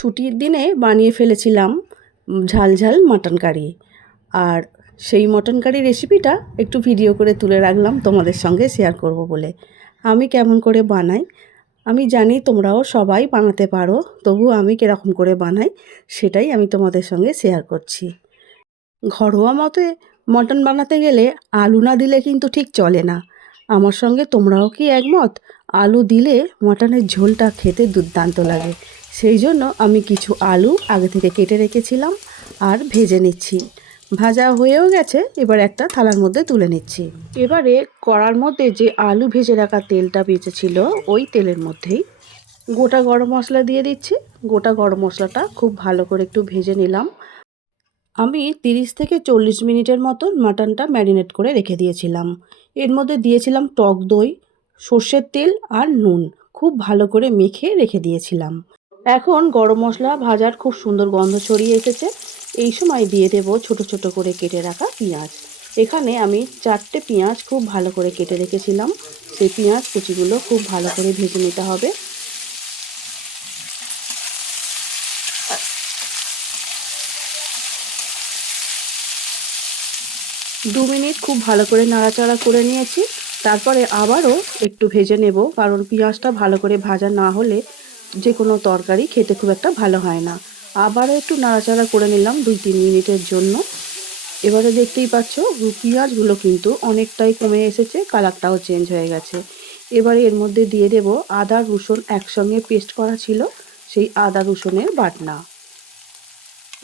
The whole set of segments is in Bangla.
ছুটির দিনে বানিয়ে ফেলেছিলাম ঝাল ঝাল মটন কারি। আর সেই মটন কারি রেসিপিটা একটু ভিডিও করে তুলে রাখলাম তোমাদের সঙ্গে শেয়ার করব বলে। আমি কেমন করে বানাই আমি জানি তোমরাও সবাই বানাতে পারো, তবু আমি কীরকম করে বানাই সেটাই আমি তোমাদের সঙ্গে শেয়ার করছি। ঘরোয়া মতে মটন বানাতে গেলে আলু না দিলে কিন্তু ঠিক চলে না। আমার সঙ্গে তোমরাও কি একমত? আলু দিলে মটনের ঝোলটা খেতে দুর্দান্ত লাগে। সেই জন্য আমি কিছু আলু আগে থেকে কেটে রেখেছিলাম আর ভেজে নিচ্ছি। ভাজা হয়েও গেছে, এবার একটা থালার মধ্যে তুলে নিচ্ছি। এবারে কড়ার মধ্যে যে আলু ভেজে রাখা তেলটা বেঁচেছিল ওই তেলের মধ্যেই গোটা গরম মশলা দিয়ে দিচ্ছি। গোটা গরম মশলাটা খুব ভালো করে একটু ভেজে নিলাম। আমি 30 থেকে 40 মিনিটের মতন মাটনটা ম্যারিনেট করে রেখে দিয়েছিলাম। এর মধ্যে দিয়েছিলাম টক দই, সর্ষের তেল আর নুন, খুব ভালো করে মেখে রেখে দিয়েছিলাম। এখন গরম মশলা ভাজার খুব সুন্দর গন্ধ ছড়িয়ে এসেছে। এই সময় দিয়ে দেব ছোট ছোট করে কেটে রাখা পেঁয়াজ। এখানে আমি 4টে পেঁয়াজ খুব ভালো করে কেটে রেখেছিলাম। সেই পেঁয়াজ কুচিগুলো খুব ভালো করে ভেজে নিতে হবে। 2 মিনিট খুব ভালো করে নাড়াচাড়া করে নিয়েছি। তারপরে আবারও একটু ভেজে নেব, কারণ পেঁয়াজটা ভালো করে ভাজা না হলে যে কোনো তরকারি খেতে খুব একটা ভালো হয় না। আবারও একটু নাড়াচাড়া করে নিলাম 2-3 মিনিটের জন্য। এবারে দেখতেই পাচ্ছ পেঁয়াজগুলো কিন্তু অনেকটাই কমে এসেছে, কালারটাও চেঞ্জ হয়ে গেছে। এবারে এর মধ্যে দিয়ে দেব আদা রসুন একসঙ্গে পেস্ট করা ছিল, সেই আদা রসুনের বাটনা।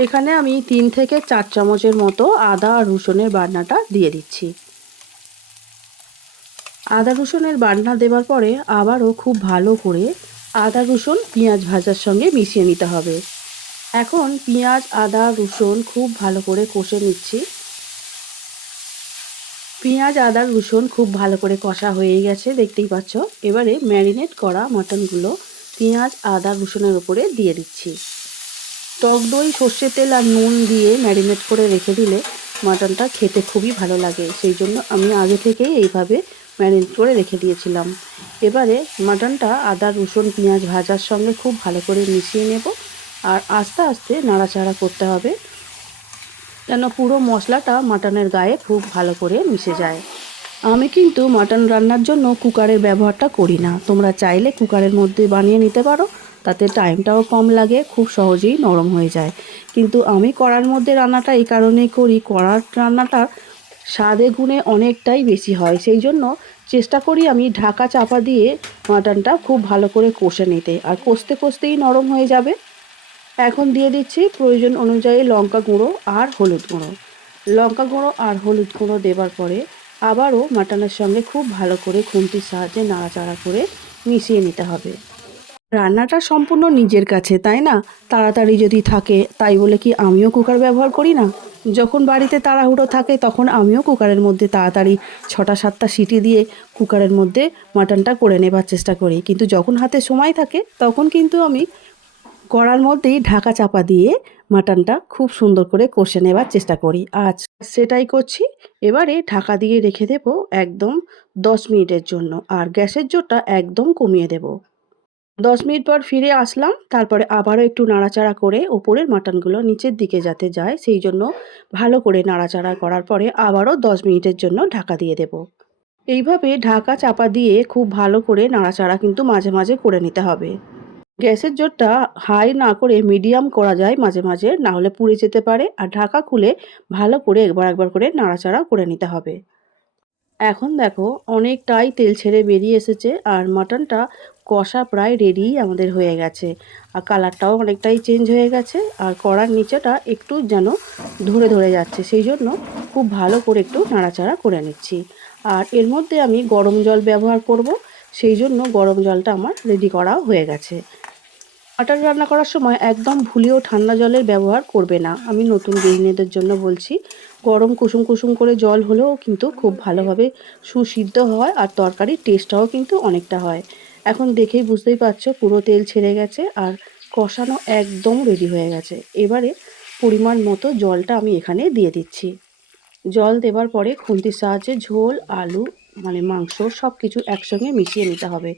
এখানে আমি 3 থেকে 4 চামচের মতো আদা আর রসুনের বাটনাটা দিয়ে দিচ্ছি। আদা রসুনের বাটনা দেওয়ার পরে আবারও খুব ভালো করে আদা রসুন পেঁয়াজ ভাজার সঙ্গে মিশিয়ে নিতে হবে। এখন পেঁয়াজ আদা রসুন খুব ভালো করে কষে নিচ্ছি। পেঁয়াজ আদা রসুন খুব ভালো করে কষা হয়ে গেছে, দেখতেই পাচ্ছ। এবারে ম্যারিনেট করা মটনগুলো পেঁয়াজ আদা রসুনের উপরে দিয়ে দিচ্ছি। টক দই, সর্ষের তেল আর নুন দিয়ে ম্যারিনেট করে রেখে দিলে মাটনটা খেতে খুবই ভালো লাগে। সেই জন্য আমি আগে থেকেই এইভাবে ম্যারিনেট করে রেখে দিয়েছিলাম। এবারে মাটনটা আদা রসুন পেঁয়াজ ভাজার সঙ্গে খুব ভালো করে মিশিয়ে নেব আর আস্তে আস্তে নাড়াচাড়া করতে হবে, যেন পুরো মশলাটা মাটনের গায়ে খুব ভালো করে মিশে যায়। আমি কিন্তু মাটন রান্নার জন্য কুকারের ব্যবহারটা করি না। তোমরা চাইলে কুকারের মধ্যে বানিয়ে নিতে পারো, তাতে টাইমটাও কম লাগে, খুব সহজেই নরম হয়ে যায়। কিন্তু আমি কড়ার মধ্যে রান্নাটা এই কারণেই করি, কড়ার রান্নাটা স্বাদে গুণে অনেকটাই বেশি হয়। সেই জন্য চেষ্টা করি আমি ঢাকা চাপা দিয়ে মাটনটা খুব ভালো করে কষে নিতে, আর কষতে কষতেই নরম হয়ে যাবে। এখন দিয়ে দিচ্ছি প্রয়োজন অনুযায়ী লঙ্কা গুঁড়ো আর হলুদ গুঁড়ো। লঙ্কা গুঁড়ো আর হলুদ গুঁড়ো দেওয়ার পরে আবারও মাটনের সঙ্গে খুব ভালো করে খুন্তির সাহায্যে নাড়াচাড়া করে মিশিয়ে নিতে হবে। রান্নাটা সম্পূর্ণ নিজের কাছে, তাই না? তাড়াতাড়ি যদি থাকে তাই বলে কি আমিও কুকার ব্যবহার করি না? যখন বাড়িতে তাড়াহুড়ো থাকে তখন আমিও কুকারের মধ্যে তাড়াতাড়ি 6টা-7টা সিটি দিয়ে কুকারের মধ্যে মাটনটা করে নেবার চেষ্টা করি। কিন্তু যখন হাতে সময় থাকে তখন কিন্তু আমি কড়ার মধ্যেই ঢাকা চাপা দিয়ে মাটনটা খুব সুন্দর করে কষে নেবার চেষ্টা করি। আজ সেটাই করছি। এবারে ঢাকা দিয়ে রেখে দেব একদম 10 মিনিটের জন্য, আর গ্যাসের জোরটা একদম কমিয়ে দেব। 10 মিনিট পর ফিরে আসলাম। তারপরে আবারও একটু নাড়াচাড়া করে ওপরের মাটনগুলো নিচের দিকে যাতে যায় সেই জন্য ভালো করে নাড়াচাড়া করার পরে আবারও 10 মিনিটের জন্য ঢাকা দিয়ে দেব। এইভাবে ঢাকা চাপা দিয়ে খুব ভালো করে নাড়াচাড়া কিন্তু মাঝে মাঝে করে নিতে হবে। গ্যাসের জোরটা হাই না করে মিডিয়াম করা যায় মাঝে মাঝে, না হলে পুড়ে যেতে পারে। আর ঢাকা খুলে ভালো করে একবার করে নাড়াচাড়া করে নিতে হবে। এখন দেখো অনেকটাই তেল ছেড়ে বেরিয়ে এসেছে আর মাটনটা কষা প্রায় রেডি আমাদের হয়ে গেছে। আর কালারটাও অনেকটাই চেঞ্জ হয়ে গেছে, আর কড়ার নিচেটা একটু যেন ধরে ধরে যাচ্ছে, সেই জন্য খুব ভালো করে একটু নাড়াচাড়া করে নিচ্ছি। আর এর মধ্যে আমি গরম জল ব্যবহার করব, সেই জন্য গরম জলটা আমার রেডি করা হয়ে গেছে। মাটন রান্না করার সময় একদম ভুলেও ঠান্ডা জলের ব্যবহার করবে না, আমি নতুন গৃহিণীদের জন্য বলছি। গরম কুসুম কুসুম করে জল হলেও কিন্তু খুব ভালোভাবে সুসিদ্ধ হয় আর তরকারির টেস্টটাও কিন্তু অনেকটা হয়। এখন দেখেই বুঝতেই পারছো পুরো তেল ছেড়ে গেছে আর কষানো একদম রেডি হয়ে গেছে। এবারে পরিমাণ মতো জলটা আমি এখানে দিয়ে দিচ্ছি। জল দেওয়ার পরে খুন্তির সাহায্যে ঝোল আলু মাংস সব কিছু একসঙ্গে মিশিয়ে নিতে হবে,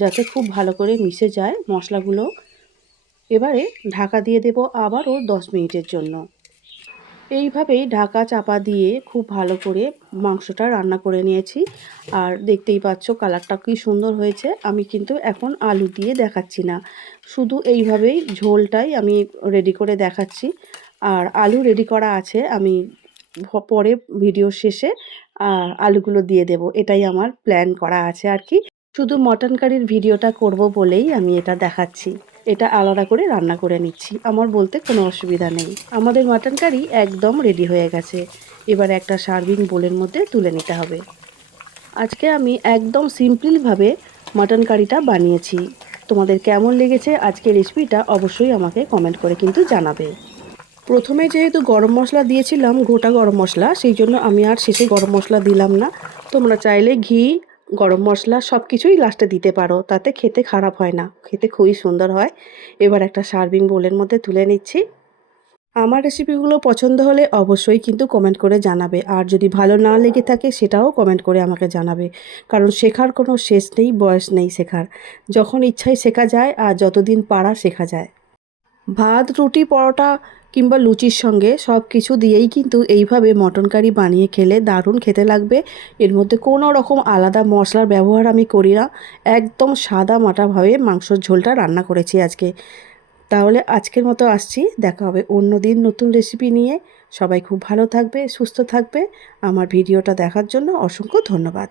যাতে খুব ভালো করে মিশে যায় মশলাগুলো। এবারে ঢাকা দিয়ে দেব আবারও 10 মিনিটের জন্য। এইভাবেই ঢাকা চাপা দিয়ে খুব ভালো করে মাংসটা রান্না করে নিয়েছি। আর দেখতেই পাচ্ছ কালারটা কি সুন্দর হয়েছে। আমি কিন্তু এখন আলু দিয়ে দেখাচ্ছি না, শুধু এইভাবেই ঝোলটাই আমি রেডি করে দেখাচ্ছি। আর আলু রেডি করা আছে, আমি পরে ভিডিও শেষে আলুগুলো দিয়ে দেব, এটাই আমার প্ল্যান করা আছে আর কি। শুধু মটন কারির ভিডিওটা করব বলেই আমি এটা দেখাচ্ছি। এটা আলাদা করে রান্না করে নিচ্ছি, আমার বলতে কোনো অসুবিধা নেই। আমাদের মাটন কারি একদম রেডি হয়ে গেছে। এবার একটা সার্ভিং বোলের মধ্যে তুলে নিতে হবে। আজকে আমি একদম সিম্পলভাবে মাটন কারিটা বানিয়েছি। তোমাদের কেমন লেগেছে আজকের রেসিপিটা অবশ্যই আমাকে কমেন্ট করে কিন্তু জানাবে। প্রথমে যেহেতু গরম মশলা দিয়েছিলাম, গোটা গরম মশলা, সেই জন্য আমি আর শেষে গরম মশলা দিলাম না। তোমরা চাইলে ঘি, গরম মশলা সব কিছুই লাস্টে দিতে পারো, তাতে খেতে খারাপ হয় না, খেতে খুবই সুন্দর হয়। এবার একটা সার্ভিং বোলের মধ্যে তুলে নিচ্ছি। আমার রেসিপিগুলো পছন্দ হলে অবশ্যই কিন্তু কমেন্ট করে জানাবে, আর যদি ভালো না লেগে থাকে সেটাও কমেন্ট করে আমাকে জানাবে। কারণ শেখার কোনো শেষ নেই, বয়স নেই শেখার। যখন ইচ্ছায় শেখা যায়, আর যতদিন পারা শেখা যায়। ভাত, রুটি, পরোটা কিংবা লুচির সঙ্গে সব কিছু দিয়েই কিন্তু এইভাবে মটন কারি বানিয়ে খেলে দারুণ খেতে লাগবে। এর মধ্যে কোনো রকম আলাদা মশলার ব্যবহার আমি করি না, একদম সাদা মাটাভাবে মাংসর ঝোলটা রান্না করেছি আজকে। তাহলে আজকের মতো আসছি, দেখা হবে অন্য দিন নতুন রেসিপি নিয়ে। সবাই খুব ভালো থাকবে, সুস্থ থাকবে। আমার ভিডিওটা দেখার জন্য অসংখ্য ধন্যবাদ।